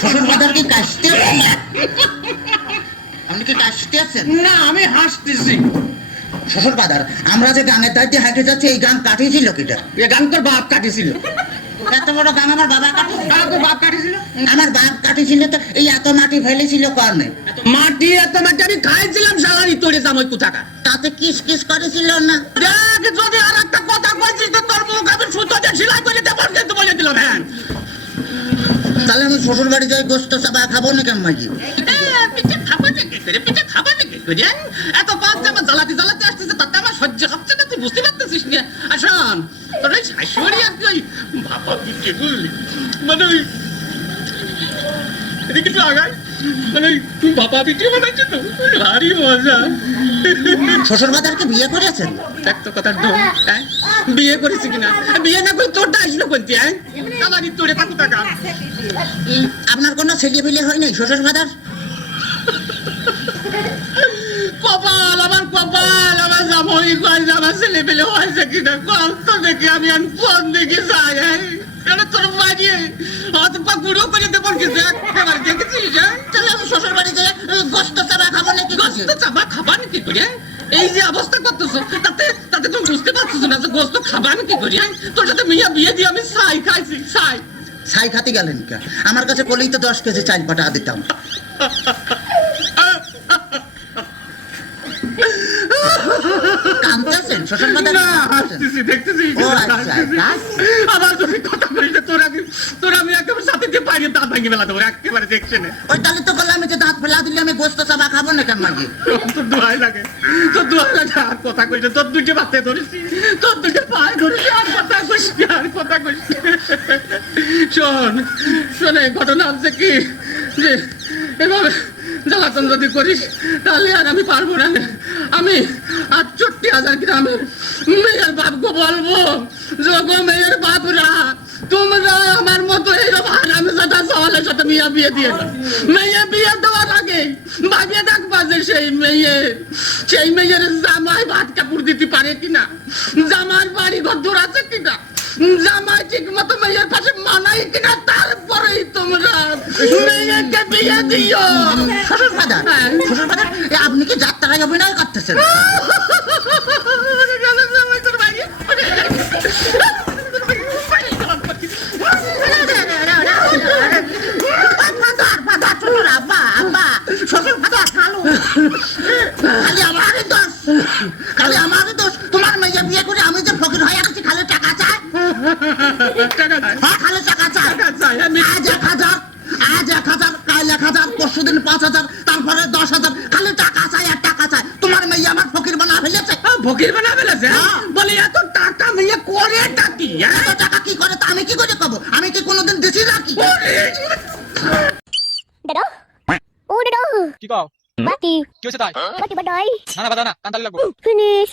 শ্বশুর বাজার কি কাশতে আপনি কি কাশতে আছেন? না, আমি হাসতেছি। শ্বশুর বাজার, আমরা যে গানের দায়িত্বে হাঁটে যাচ্ছি, এই গান কাটিয়েছিল কিটা? এ গান তোর বাপ কাটিছিল। এত বড় গান আমার বাবা কাটিয়েছিল? তোর বাপ কাটিছিল? আমার বাপ কাটিয়েছিল তো এই এত মাটি ফেলেছিল কারণে। মাটি এত মাটি আমি খাইছিলাম, সালারি তোরে দাম ওই কোথাকা। তাতে কিস কিস করেছিল না? দেখ, যদি আর একটা কথা কইছিস তো তোর মুখ আমি সুতো দিয়ে সেলাই করে দেবো কিন্তু বলে দিলাম। হ্যাঁ, তাহলে আমি শ্বশুর বাড়ি যাই গোস্ত চাপা খাবো না কেন মাগি? পিঠে খাবো নাকি করে, পিঠে খাবো নাকি করে? এত পাঁচ আমার জ্বালাতে জ্বালাতে আসতেছে, তাতে আমার সহ্য হচ্ছে না, তুই বুঝতে পারতেছিস না? আসন তোর ওই শাশুড়ি আর কি ওই বাবা পিঠে বুঝলি, মানে ওই এদিকে একটু আগায়, মানে তুই বাবা পিঠে বানাইছে তো, ভারী মজা। শ্বশুর বাজারকে বিয়ে করেছেন? দেখ তো কথার ঢং, হ্যাঁ বিয়ে করেছি কিনা? বিয়ে না করে তোরটা আসলো কোনটি? হ্যাঁ, সালারি তোরে কত টাকা? আপনার কোনো ছেলে পিলে হয় নাই শ্বশুর বাজার? কপাল আমার, কপাল আমার, জামাই কয় আমার ছেলে পেলে হয়েছে কিনা কল তো দেখি, আমি আর কোন দিকে যাই? কেন তোর মারিয়ে হাত পা গুঁড়ো করে দেবো কিন্তু একেবারে দেখেছিস? তাহলে আমি শ্বশুর বাড়ি যাই গোস্ত চাপা খাবো নাকি? গোস্ত চাপা খাবার কি করে? এই যে অবস্থা করতেছো, তাতে তাতে তুমি বুঝতে পারছো না যে গোস্ত খাবার কি করি? তোর সাথে মিয়া বিয়ে দিয়ে আমি ছাই খাইছি, ছাই। ছাই খাতে গেলেন কে? আমার কাছে কলেই তো 10 কেজি চাল পাঠা দিতাম। কাঁদতেছেন শ্বশুর বাজার? না, হাসতেছি, দেখতেছি। ও আচ্ছা, আবার যদি কথা বলিস তোর আমি একেবারে সাথে দিয়ে পাইনি দাঁত ভাঙি মেলা দেবো একেবারে দেখছে না। ওই তাহলে তো বললাম যে দাঁত ফেলা দিলে আমি গোস্ত চাপা খাবো না কেন মাগি? তোর দোয়াই লাগে, তোর দোয়াই লাগে। আর কথা কইছে, তোর দুটো বাচ্চা ধরেছি, তোর দুটো পায়ে ধরেছি, আর কথা কইছি, আর কথা কইছি। শোন, এই ঘটনা হচ্ছে কি যে এভাবে জ্বালাতন যদি করিস তাহলে আর আমি পারবো না। আমি 68,000 গ্রামের মেয়ের বাপকে বলবো, যোগ মেয়ের বাপরা তোমরা আমার মতো এইরকম হারামজাদা সওয়ালের সাথে বিয়ে দিয়ে দাও। মেয়ে বিয়ে দেওয়ার আগে ভাবিয়ে দেখবা যে সেই মেয়ের জামাই ভাত কাপড় দিতে পারে কিনা, জামার বাড়ি ঘর দূর আছে কিনা, জামাই ঠিক মতো মেয়ের পাশে মানাই কিনা, তারপরেই তোমরা মেয়েকে বিয়ে দিও। শ্বশুর বাজার, শ্বশুর বাজার, আপনি কি যাত্রায় অভিনয় করতেছেন? তোমার মেয়ে বিয়ে করে আমি যে ফকির হয়ে গেছি, খালি টাকা চাই, খালি টাকা চাই। আজ 1,000, আজ 1,000, কাল 1,000, পরশুদিন 5,000, তারপরে 10,000, খালি টাকা চাই আর টাকা চাই। তোমার মেয়ে আমার ফকির বানা ফেলেছে। ফকির বানা ফেলেছে? বলে এত টাকা মেয়ে করে টাকি? এত টাকা কি করে তা আমি কি করে পাবো? আমি কি কোনোদিন দিছি নাকি? দাদা ও দাদা কি কও? বাতি কি হচ্ছে তাই? বাতি বাদাই না না বাজা না, কান্তালি লাগবো। ফিনিশ